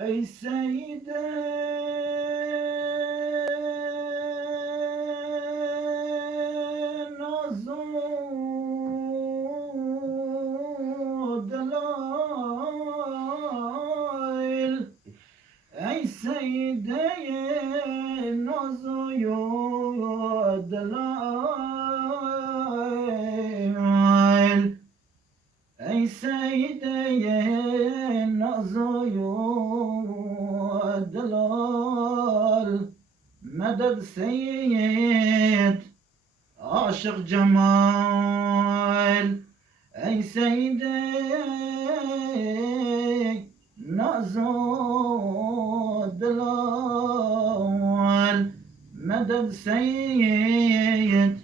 ای سیده نازو دلایل ای سیده نازو دلایل ای سیده نازوی دلال مدد سید عاشق جمال ای سیده نازو دلال مدد سید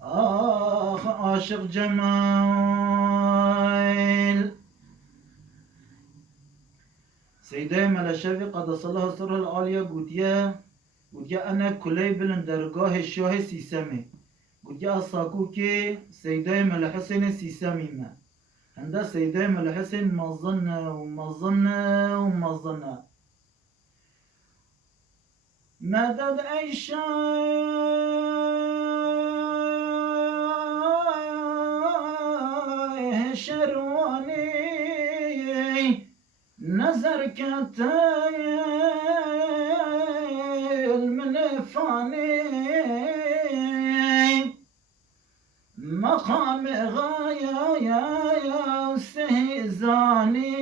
آخ عاشق جمال سيدي ملشفي قدس الله سره العالية قوتيا أنا كلي بلن درگاه الشاه سيسمي قوتيا أصاكوكي سيدي ملحسن سيسمي ما هندا سيدي ملحسن ومظن مدد أي شاي شرواني نظر كتايل من فاني مقام غاية يا استهزاني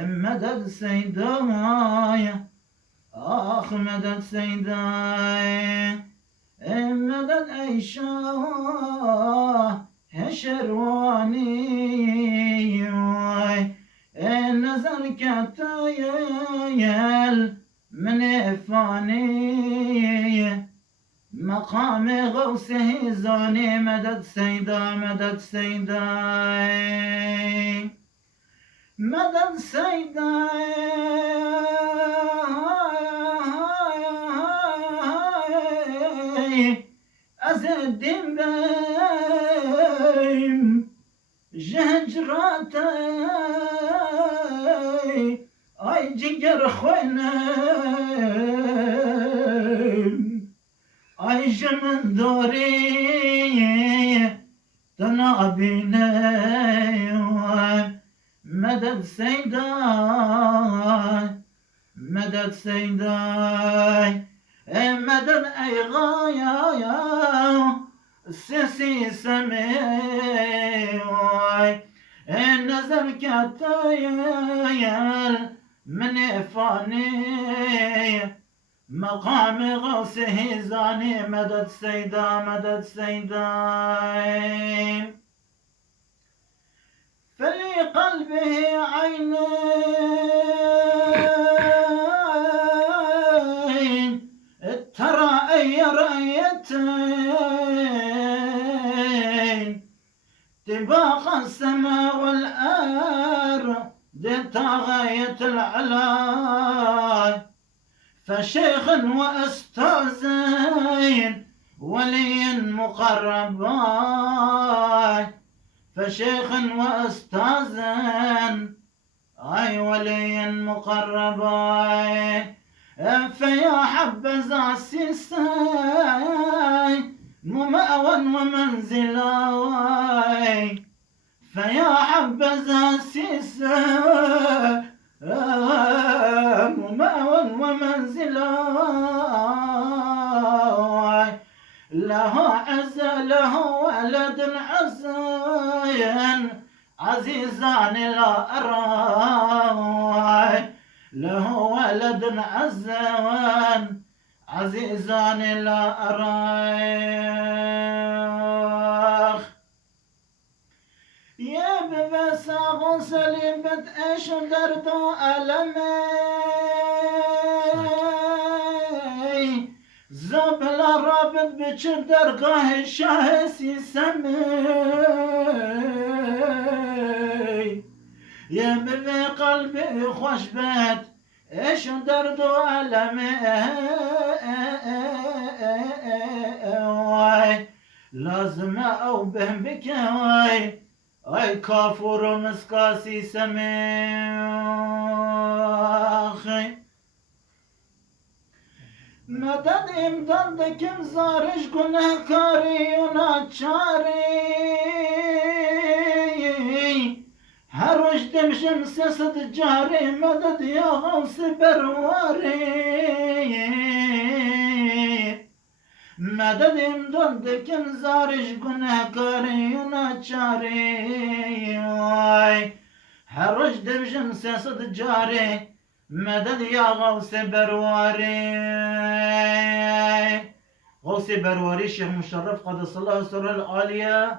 مدد سيداي آخ مدد سيداي مدد أيشاه هشرواني نظر كتايل من فاني مقام غوثه زاني مدد سيدا مدد سيداي مدد سيداي أزدم بيم جهجراتي أي جيجر خوينم أي جمن دوري تنابيني مدد سيداي مدد سيداي مدد أي غاية سيسي سمي نزل كتايل من فاني مقام غوثه زاني مدد سيدا مدد سيداي فلي قلبه عينين ترى أي رأيتين طباق السماء والأرض غاية العلاي فشيخ وأستاذين ولي مقرباي فشيخ وأستاذا أي ولي مقرباي فيا حبذا سيساي ممأوى ومنزلاي فيا حبذا سيساي ممأوى ومنزلاي له عز له ولد عزين عزيزان لا أراي له ولد عزين عزيزان لا أراي يا ببسا غسلي بتأش دردو ألمي زبل رابط بچر درگاه شاه سیسمی يا من قلبي خوش بات ايش درد وألمي لازم أوبه بك ای کافور و مسکاسی سمیخی مدد امداد دکم زارش گناه کاری و ناچاری هر روش دمشم سیست جاری مدد یا غوث برواری مدد امداد دکم زارش گناه کاری و ناچاری هر روش دمشم سیست جاری مدد یا غوث برواری غوث برواری شيخ مشرف قدس الله سره العالية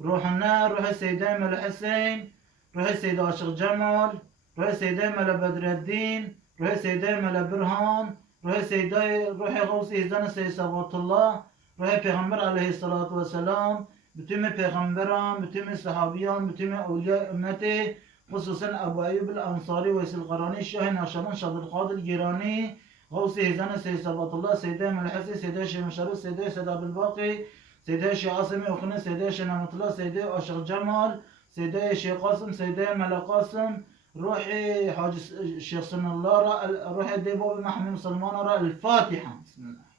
روحنا روح السيدة مل حسين روح السيدة عاشق جمال روح السيدة مل بدر الدين روح السيدة مل برهان روح السيدة روح غوث إذن سيد صلوات الله روح پیغمبر عليه الصلاة والسلام بتم پیغمبران بتم صحابيان بتم أولياء أمته خصوصا أبو أيوب الأنصاري ويس القراني الشاه ناشران شاد القادر الجيراني غوث هزان سيد صلوات الله سيدة ملحسي سيدة شيخ مشروف سيدة سيدة بالباقي سيدة شيخ عاصمي أخني سيدة شيخ نعمة الله سيدة أشق جمال سيدة شيخ قاسم سيدة ملا قاسم روحي حاج الشيخ سن الله روحي ديبو محمد سلمان الفاتحة بسم الله.